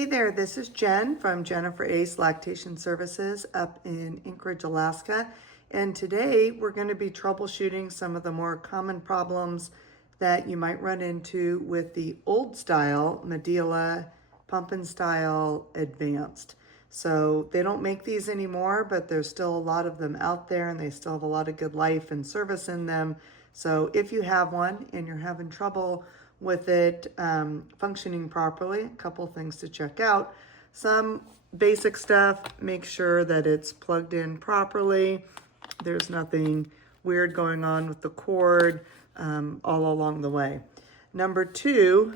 Hey there, this is Jen from Jennifer Ace Lactation Services up in Anchorage, Alaska. And today we're going to be troubleshooting some of the more common problems that you might run into with the old style Medela Pump and Style Advanced. So they don't make these anymore, but there's still a lot of them out there and they still have a lot of good life and service in them. So if you have one and you're having trouble with it functioning properly, a couple things to check out. Some basic stuff, make sure that it's plugged in properly. There's nothing weird going on with the cord all along the way. Number two,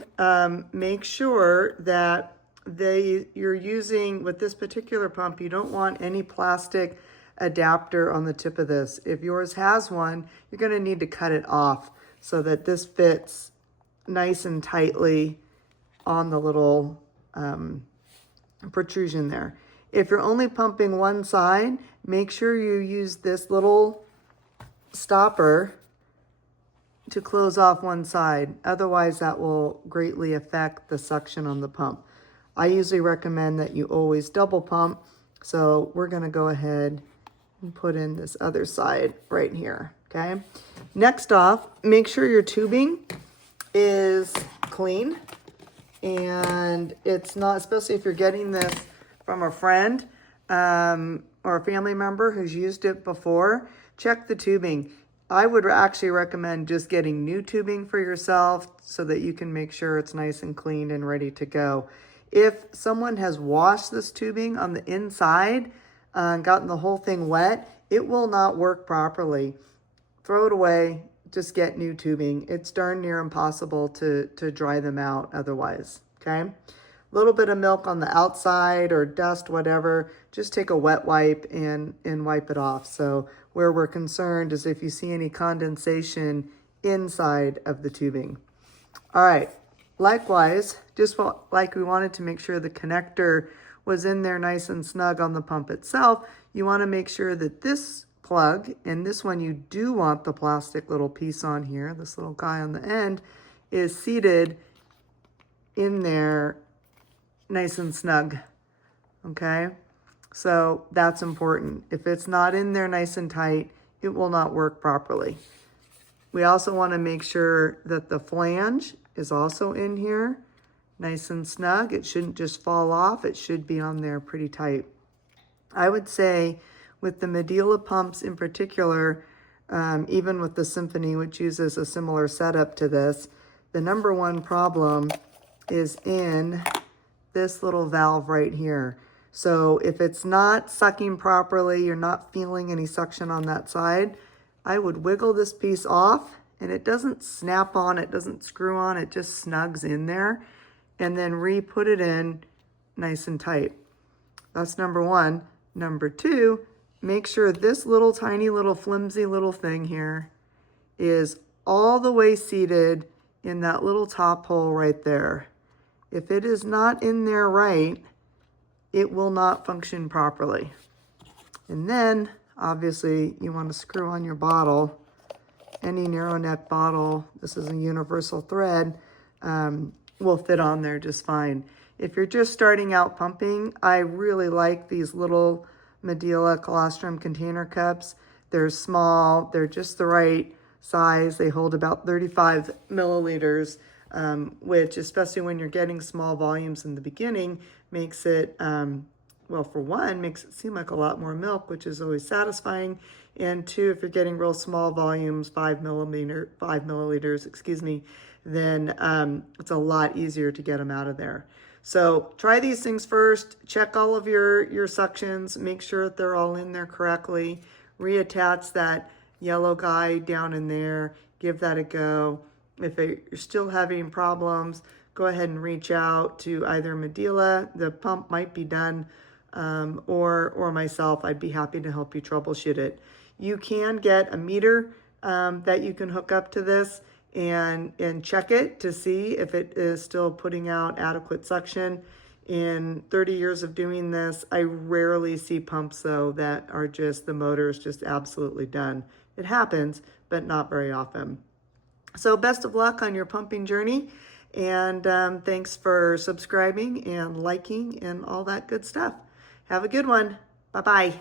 make sure that you're using, with this particular pump, you don't want any plastic adapter on the tip of this. If yours has one, you're going to need to cut it off so that this fits nice and tightly on the little protrusion there. If you're only pumping one side, make sure you use this little stopper to close off one side. Otherwise, that will greatly affect the suction on the pump. I usually recommend that you always double pump. So we're going to go ahead and put in this other side right here. Okay. Next off, make sure your tubing is clean, and it's not, especially if you're getting this from a friend or a family member who's used it before, check the tubing. I would actually recommend just getting new tubing for yourself so that you can make sure it's nice and clean and ready to go. If someone has washed this tubing on the inside and gotten the whole thing wet, it will not work properly. Throw it away. Just get new tubing. It's darn near impossible to dry them out otherwise, okay? A little bit of milk on the outside or dust, whatever, just take a wet wipe and wipe it off. So where we're concerned is if you see any condensation inside of the tubing. All right, likewise, just like we wanted to make sure the connector was in there nice and snug on the pump itself, you want to make sure that this plug, and this one you do want the plastic little piece on here, this little guy on the end, is seated in there nice and snug, okay? So that's important. If it's not in there nice and tight, it will not work properly. We also want to make sure that the flange is also in here nice and snug. It shouldn't just fall off. It should be on there pretty tight. I would say with the Medela pumps in particular, even with the Symphony, which uses a similar setup to this, the number one problem is in this little valve right here. So if it's not sucking properly, you're not feeling any suction on that side, I would wiggle this piece off, and it doesn't snap on, it doesn't screw on, it just snugs in there, and then re-put it in nice and tight. That's number one. Number two, make sure this little tiny little flimsy little thing here is all the way seated in that little top hole right there. If it is not in there right, it will not function properly. And then obviously you want to screw on your bottle. Any narrow neck bottle, this is a universal thread, will fit on there just fine. If you're just starting out pumping, I really like these little Medela colostrum container cups. They're small, they're just the right size. They hold about 35 milliliters, which, especially when you're getting small volumes in the beginning, makes it, well, for one, makes it seem like a lot more milk, which is always satisfying. And two, if you're getting real small volumes, 5 milliliters, excuse me, then it's a lot easier to get them out of there. So try these things first, check all of your suctions, make sure that they're all in there correctly, reattach that yellow guy down in there, give that a go. If you're still having problems, go ahead and reach out to either Medela, the pump might be done, or myself. I'd be happy to help you troubleshoot it. You can get a meter that you can hook up to this and check it to see if it is still putting out adequate suction. In 30 years of doing this, I rarely see pumps though that are just, the motor is just absolutely done. It happens, but not very often. So best of luck on your pumping journey, And thanks for subscribing and liking and all that good stuff. Have a good one. Bye-bye.